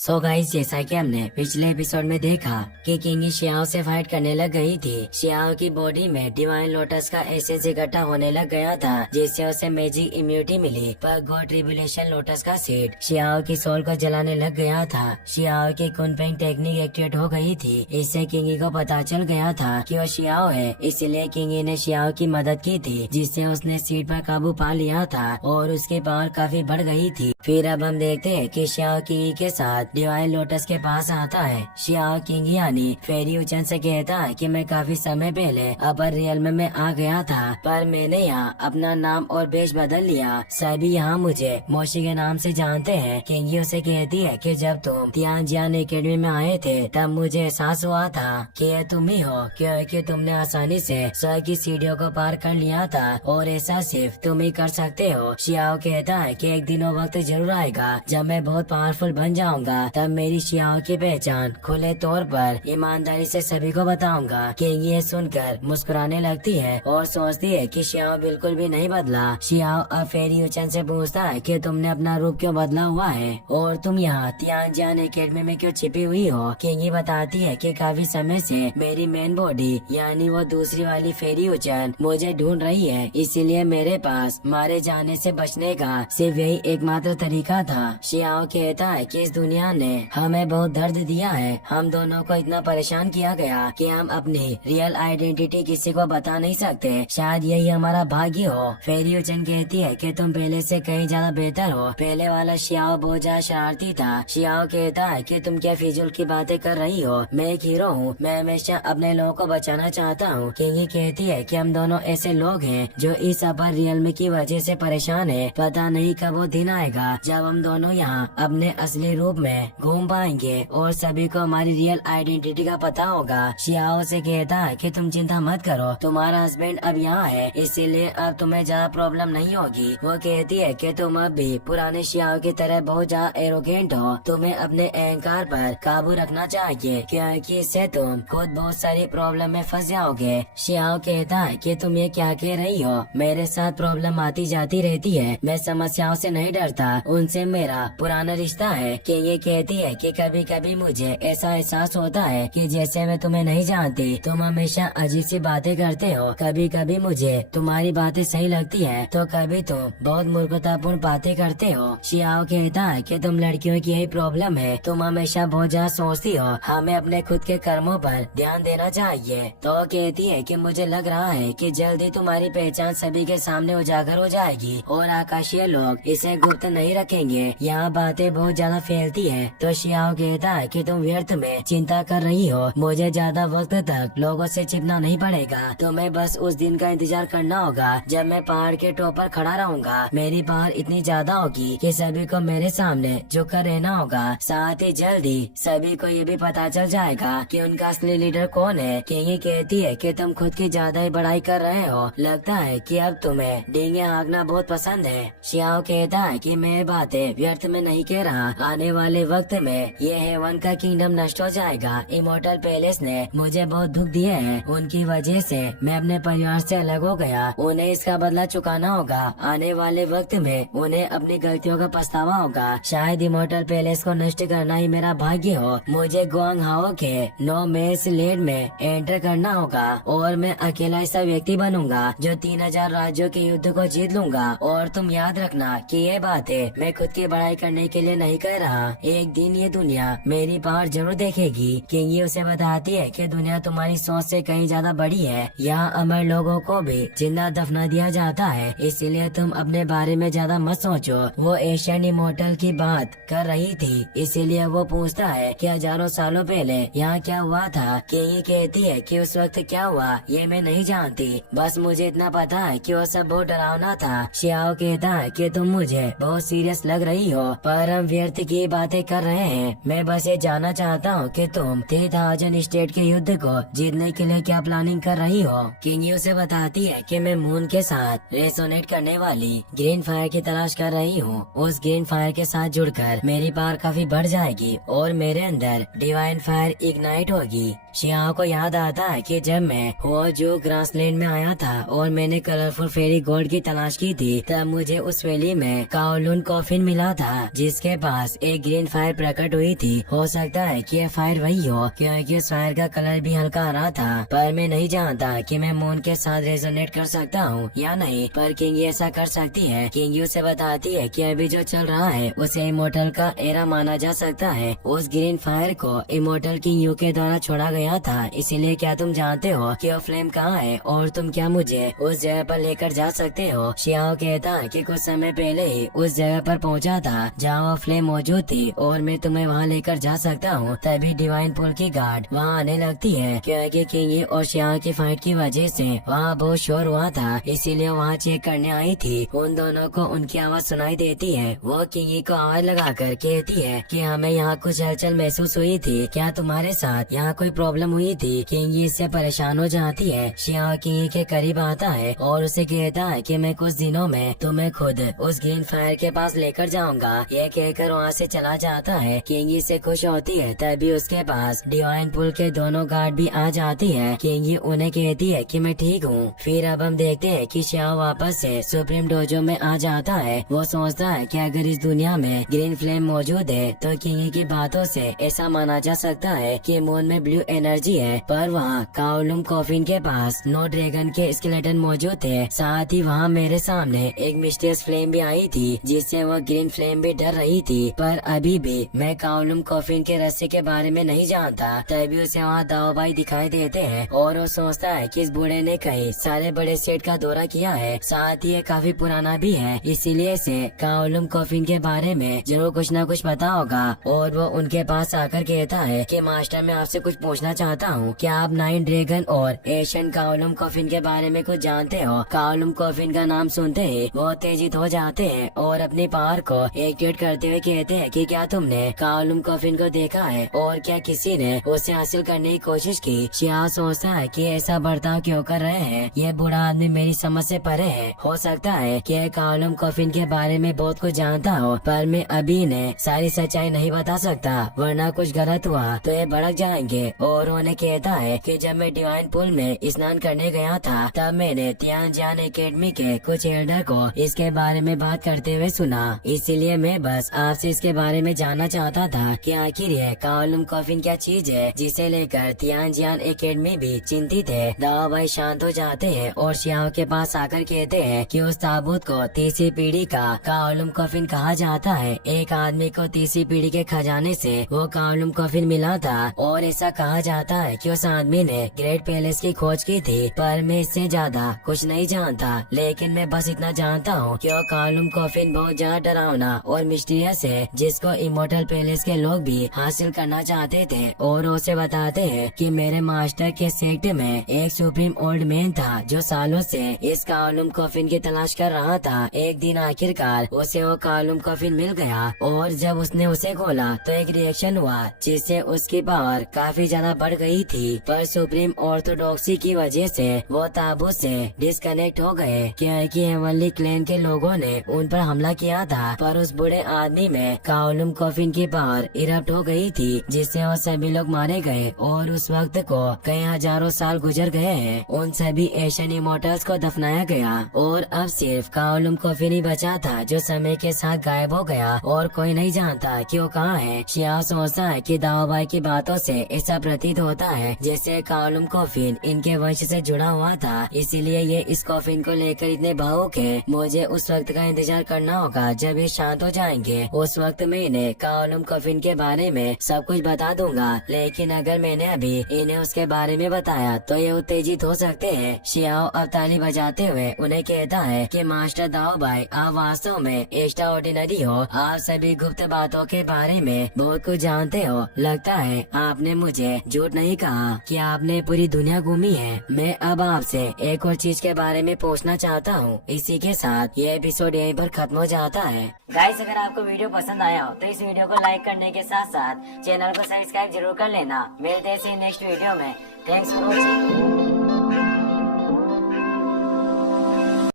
So guys, जैसा कि हमने पिछले एपिसोड में देखा कि किंगी शियाओ से फाइट करने लग गई थी। शियाओ की बॉडी में डिवाइन लोटस का एसेंस इकट्ठा होने लग गया था, जिससे उसे मैजिक इम्यूनिटी मिली। पर गॉड ट्रिब्यूलेशन लोटस का सीड शियाओ की सोल को जलाने लग गया था। शियाओ की कुनफेंग टेक्निक एक्टिवेट हो गई थी। इससे किंगी को पता चल गया था कि वो शियाओ है, इसलिए किंगी ने शियाओ की मदद की थी, जिससे उसने सीड पर काबू पा लिया था और उसकी पावर काफी बढ़ गई थी। फिर अब हम देखते हैं कि शियाओ किंगी के साथ डिवाइन लोटस के पास आता है। शियाओ किंग यानी फेरी उचन से कहता है कि मैं काफी समय पहले अपर रियल में आ गया था, पर मैंने यहाँ अपना नाम और वेश बदल लिया। सभी यहाँ मुझे मोशी के नाम से जानते हैं। किंगी उसे कहती है कि जब तुम तियानजियान एकेडमी में आए थे तब मुझे एहसास हुआ था कि ये तुम ही हो, क्योंकि तुमने आसानी से 100 की सीढ़ियों को पार कर लिया था और ऐसा सिर्फ तुम ही कर सकते हो। शियाओ कहता है कि एक दिन वो वक्त जरूर आएगा जब मैं बहुत पावरफुल बन जाऊंगा, तब मेरी शियाओ की पहचान खुले तौर पर ईमानदारी से सभी को बताऊंगा। किंग ये सुनकर मुस्कुराने लगती है और सोचती है कि शियाओ बिल्कुल भी नहीं बदला। शियाओ अब फेरी उचन से पूछता है कि तुमने अपना रूप क्यों बदला हुआ है और तुम यहाँ तियानजियान एकेडमी में क्यों छिपी हुई हो। किंग ये बताती है कि काफी समय से मेरी मेन बॉडी यानी वो दूसरी वाली फेरी उचन मुझे ढूंढ रही है, इसीलिए मेरे पास मारे जाने से बचने का सिर्फ यही एकमात्र तरीका था। शियाओ कहता है कि इस दुनिया ने हमें बहुत दर्द दिया है, हम दोनों को इतना परेशान किया गया कि हम अपनी रियल आइडेंटिटी किसी को बता नहीं सकते। शायद यही हमारा भाग्य हो। फेरी उचन कहती है कि तुम पहले से कहीं ज्यादा बेहतर हो। पहले वाला शियाओ बहुत ज्यादा शरारती था। शियाओ कहता है कि तुम क्या फिजूल की बातें कर रही हो, मैं एक हीरो हूँ, मैं हमेशा अपने लोगों को बचाना चाहता हूँ। किंगी कहती है कि हम दोनों ऐसे लोग हैं जो इस अपर रियल में की वजह से परेशान है। पता नहीं कब वो दिन आएगा जब हम दोनों यहाँ अपने असली रूप में घूम पाएंगे और सभी को हमारी रियल आइडेंटिटी का पता होगा। शियाओ से कहता है कि तुम चिंता मत करो, तुम्हारा हस्बैंड अब यहाँ है, इसीलिए अब तुम्हें ज्यादा प्रॉब्लम नहीं होगी। वो कहती है कि तुम अब भी पुराने शियाओ की तरह बहुत ज्यादा एरोगेंट हो, तुम्हें अपने अहंकार पर काबू रखना चाहिए, क्योंकि इससे तुम खुद बहुत सारी प्रॉब्लम में फंस जाओगे। शियाओ कहता है कि तुम ये क्या कह रही हो, मेरे साथ प्रॉब्लम आती जाती रहती है, मैं समस्याओं से नहीं डरता, उनसे मेरा पुराना रिश्ता है। कि ये कहती है कि कभी कभी मुझे ऐसा एहसास होता है कि जैसे मैं तुम्हें नहीं जानती, तुम हमेशा अजीब सी बातें करते हो, कभी कभी मुझे तुम्हारी बातें सही लगती है तो कभी तुम बहुत मूर्खतापूर्ण बातें करते हो। शियाओ कहता है कि तुम लड़कियों की यही प्रॉब्लम है, तुम हमेशा बहुत ज्यादा सोचती हो, हमें अपने खुद के कर्मों पर ध्यान देना चाहिए। तो कहती है कि मुझे लग रहा है कि जल्दी तुम्हारी पहचान सभी के सामने उजागर हो जाएगी और आकाशीय लोग इसे गुप्त नहीं रखेंगे। यहाँ बातें बहुत ज्यादा फैलती है। तो शियाओ कहता है कि तुम व्यर्थ में चिंता कर रही हो, मुझे ज्यादा वक्त तक लोगों से छिपना नहीं पड़ेगा, तुम्हें बस उस दिन का इंतजार करना होगा जब मैं पहाड़ के टॉप पर खड़ा रहूंगा। मेरी पावर इतनी ज्यादा होगी कि सभी को मेरे सामने झुककर रहना होगा। साथ ही जल्दी सभी को ये भी पता चल जाएगा कि उनका असली लीडर कौन है। किंगी कहती है कि तुम खुद की ज्यादा ही बड़ाई कर रहे हो, लगता है कि अब तुम्हें डींगे हाँकना बहुत पसंद है। शियाओ कहता है कि मैं बातें व्यर्थ में नहीं कह रहा, आने वाले वक्त में ये हेवन का किंगडम नष्ट हो जाएगा। इमोर्टल पैलेस ने मुझे बहुत दुख दिए हैं, उनकी वजह से मैं अपने परिवार से अलग हो गया, उन्हें इसका बदला चुकाना होगा। आने वाले वक्त में उन्हें अपनी गलतियों का पछतावा होगा। शायद इमोर्टल पैलेस को नष्ट करना ही मेरा भाग्य हो। मुझे गुआंग हाओ के नो मेस लेड में एंटर करना होगा और मैं अकेला ऐसा व्यक्ति बनूंगा जो 3000 राज्यों के युद्ध को जीत लूंगा। और तुम याद रखना कि ये बातें मैं खुद की बड़ाई करने के लिए नहीं कह रहा, एक दिन ये दुनिया मेरी पावर जरूर देखेगी। किंगी उसे बताती है कि दुनिया तुम्हारी सोच से कहीं ज्यादा बड़ी है, यहाँ अमर लोगों को भी जिंदा दफना दिया जाता है, इसीलिए तुम अपने बारे में ज्यादा मत सोचो। वो एशियन इमोर्टल की बात कर रही थी, इसीलिए वो पूछता है कि हजारों सालों पहले यहाँ क्या हुआ था। किंगी कहती है कि उस वक्त क्या हुआ ये मैं नहीं जानती, बस मुझे इतना पता है कि वो सब बहुत डरावना था। शियाओ कहता है कि तुम मुझे बहुत सीरियस लग रही हो, पर हम व्यर्थ की बातें कर रहे हैं, मैं बस ये जानना चाहता हूँ कि तुम 3000 स्टेट के युद्ध को जीतने के लिए क्या प्लानिंग कर रही हो। किंगी उसे बताती है कि मैं मून के साथ रेसोनेट करने वाली ग्रीन फायर की तलाश कर रही हूँ, उस ग्रीन फायर के साथ जुड़कर मेरी पावर काफी बढ़ जाएगी और मेरे अंदर डिवाइन फायर इग्नाइट होगी। शियाओ को याद आता है कि जब मैं हुआजू ग्रासलैंड में आया था और मैंने कलरफुल फेरी गोल्ड की तलाश की थी, तब मुझे उस वैली में काओलुन कॉफिन मिला था जिसके पास एक ग्रीन फायर प्रकट हुई थी। हो सकता है कि यह फायर वही हो क्योंकि उस फायर का कलर भी हल्का हरा था, पर मैं नहीं जानता कि मैं मून के साथ रेजोनेट कर सकता हूँ या नहीं। पर किंगी ऐसा कर सकती है। किंगी उसे बताती है कि अभी जो चल रहा है उसे इमोर्टल का एरा माना जा सकता है। उस ग्रीन फायर को इमोर्टल किंग यू के द्वारा छोड़ा गया था, इसीलिए क्या तुम जानते हो कि वो फ्लेम कहाँ है और तुम क्या मुझे उस जगह पर लेकर जा सकते हो? शियाओ कहता है कि कुछ समय पहले ही उस जगह पर पहुंचा था जहाँ वो फ्लेम मौजूद थी और मैं तुम्हें वहाँ लेकर जा सकता हूँ। तभी डिवाइन पुल की गार्ड वहाँ आने लगती है क्योंकि किंगी और शियाओ की फाइट की वजह से वहाँ बहुत शोर हुआ था, इसीलिए वहाँ चेक करने आई थी। उन दोनों को उनकी आवाज सुनाई देती है। वो किंगी को आवाज लगाकर कहती है कि हमें यहाँ कुछ हलचल महसूस हुई थी, क्या तुम्हारे साथ यहाँ कोई प्रॉब्लम हुई थी? किंगी इससे परेशान हो जाती है। शियाओ किंगी के करीब आता है और उसे कहता है कि मैं कुछ दिनों में तुम्हें खुद उस ग्रीन फायर के पास लेकर जाऊंगा। ये कहकर वहाँ से चला जाता है। किंगी से खुश होती है। तभी उसके पास डिवाइन पुल के दोनों गार्ड भी आ जाती है। किंगी उन्हें कहती है कि मैं ठीक हूँ। फिर अब हम देखते हैं कि शियाओ वापस से सुप्रीम डोजो में आ जाता है। वो सोचता है कि अगर इस दुनिया में ग्रीन फ्लेम मौजूद है तो किंगी की बातों से ऐसा माना जा सकता है कि मून में ब्लू एनर्जी है। पर वहाँ काओलुम कॉफिन के पास नो ड्रैगन के स्केलेटन मौजूद थे। साथ ही वहाँ मेरे सामने एक मिस्टीरियस फ्लेम भी आई थी जिससे वह ग्रीन फ्लेम भी डर रही थी। पर अभी भी मैं काओलुम कॉफिन के रस्से के बारे में नहीं जानता। तभी उसे वहाँ दाओ भाई दिखाई देते हैं और वो सोचता है कि इस बूढ़े ने कई सारे बड़े सेट का दौरा किया है, साथ ही ये काफी पुराना भी है, इसीलिए इसे काओलुम कॉफिन के बारे में जरूर कुछ न कुछ पता होगा। और वो उनके पास आकर कहता है कि मास्टर मैं आपसे कुछ पूछना चाहता हूँ, क्या आप नाइन ड्रैगन और एशियन काओलुम कॉफिन के बारे में कुछ जानते हो? काओलुम कॉफिन का नाम सुनते ही वो उत्तेजित हो जाते हैं और अपनी पावर को एक्टिवेट करते हुए कहते हैं कि क्या तुमने काओलुम कॉफिन को देखा है और क्या किसी ने उसे हासिल करने की कोशिश की? शियाओ सोचता है कि ऐसा बर्ताव क्यों कर रहे हैं, ये बूढ़ा आदमी मेरी समझ से परे है। हो सकता है कि काओलुम कॉफिन के बारे में बहुत कुछ जानता हो, पर मैं अभी इन्हें सारी सच्चाई नहीं बता सकता, वरना कुछ गलत हुआ तो ये भड़क जाएंगे। और उन्हें कहता है कि जब मैं डिवाइन पुल में स्नान करने गया था तब मैंने तियानजियान एकेडमी के कुछ एल्डर को इसके बारे में बात करते हुए सुना, इसलिए मैं बस आपसे इसके बारे में जानना चाहता था कि आखिर ये काओलुम कॉफिन क्या चीज है जिसे लेकर तियानजियान एकेडमी भी चिंतित है। दाओ भाई शांत हो जाते हैं और शियाओ के पास आकर कहते हैं कि उस ताबूत को तीसरी पीढ़ी का काओलुम कॉफिन कहा जाता है। एक आदमी को तीसरी पीढ़ी के खजाने से वो काओलुम कॉफिन मिला था और ऐसा कहा जाता है कि उस आदमी ने ग्रेट पैलेस की खोज की थी, पर मैं इससे ज्यादा कुछ नहीं जानता। लेकिन मैं बस इतना जानता हूँ कि वो काओलुम कॉफिन बहुत ज्यादा डरावना और मिस्टीरियस है जिसको इमोर्टल पैलेस के लोग भी हासिल करना चाहते थे। और उसे बताते हैं कि मेरे मास्टर के सेक्ट में एक सुप्रीम ओल्ड मैन था जो सालों से इस काओलुम कॉफिन की तलाश कर रहा था। एक दिन आखिरकार उसे वो काओलुम कॉफिन मिल गया और जब उसने उसे खोला तो एक रिएक्शन हुआ जिससे उसकी पावर काफी ज्यादा बढ़ गई थी। पर सुप्रीम ऑर्थोडॉक्सी की वजह से वो ताबूत से डिस्कनेक्ट हो गए क्योंकि हेवनली क्लैन के लोगों ने उन पर हमला किया था। पर उस बूढ़े आदमी में काओलुम कॉफिन की पावर इरप्ट हो गई थी जिससे वो सभी लोग मारे गए और उस वक्त को कई हजारों साल गुजर गए हैं। उन सभी एशियन इमोर्टल्स को दफनाया गया और अब सिर्फ काओलुम कॉफिन ही बचा था जो समय के साथ गायब हो गया और कोई नहीं जानता कि वो कहाँ है। शियाओ सोचता है कि दाओ भाई की बातों से ऐसा प्रतीत होता है जैसे काओलुम कॉफिन इनके वंश से जुड़ा हुआ था, इसीलिए ये इस कॉफिन को लेकर इतने भावुक है। मुझे उस वक्त का इंतजार करना होगा जब ये शांत हो जाएंगे। उस वक्त मैं इन्हें काओलुम कॉफिन के बारे में सब कुछ बता दूंगा, लेकिन अगर मैंने अभी इन्हें उसके बारे में बताया तो ये उत्तेजित हो सकते हैं। शियाओ अब ताली बजाते हुए उन्हें कहता है कि मास्टर दाओ भाई आप वास्तव में एक्स्ट्रा ऑर्डिनरी हो, आप सभी गुप्त बातों के बारे में बहुत कुछ जानते हो। लगता है आपने मुझे झूठ नहीं कहा कि आपने पूरी दुनिया घूमी है। मैं अब आपसे एक और चीज के बारे में पूछना चाहता हूँ। इसी के साथ ये एपिसोड यहीं पर खत्म हो जाता है। गाइस अगर आपको वीडियो पसंद आया हो तो इस वीडियो को लाइक करने के साथ साथ चैनल को सब्सक्राइब जरूर कर लेना। मिलते हैं नेक्स्ट वीडियो में। Thanks for watching.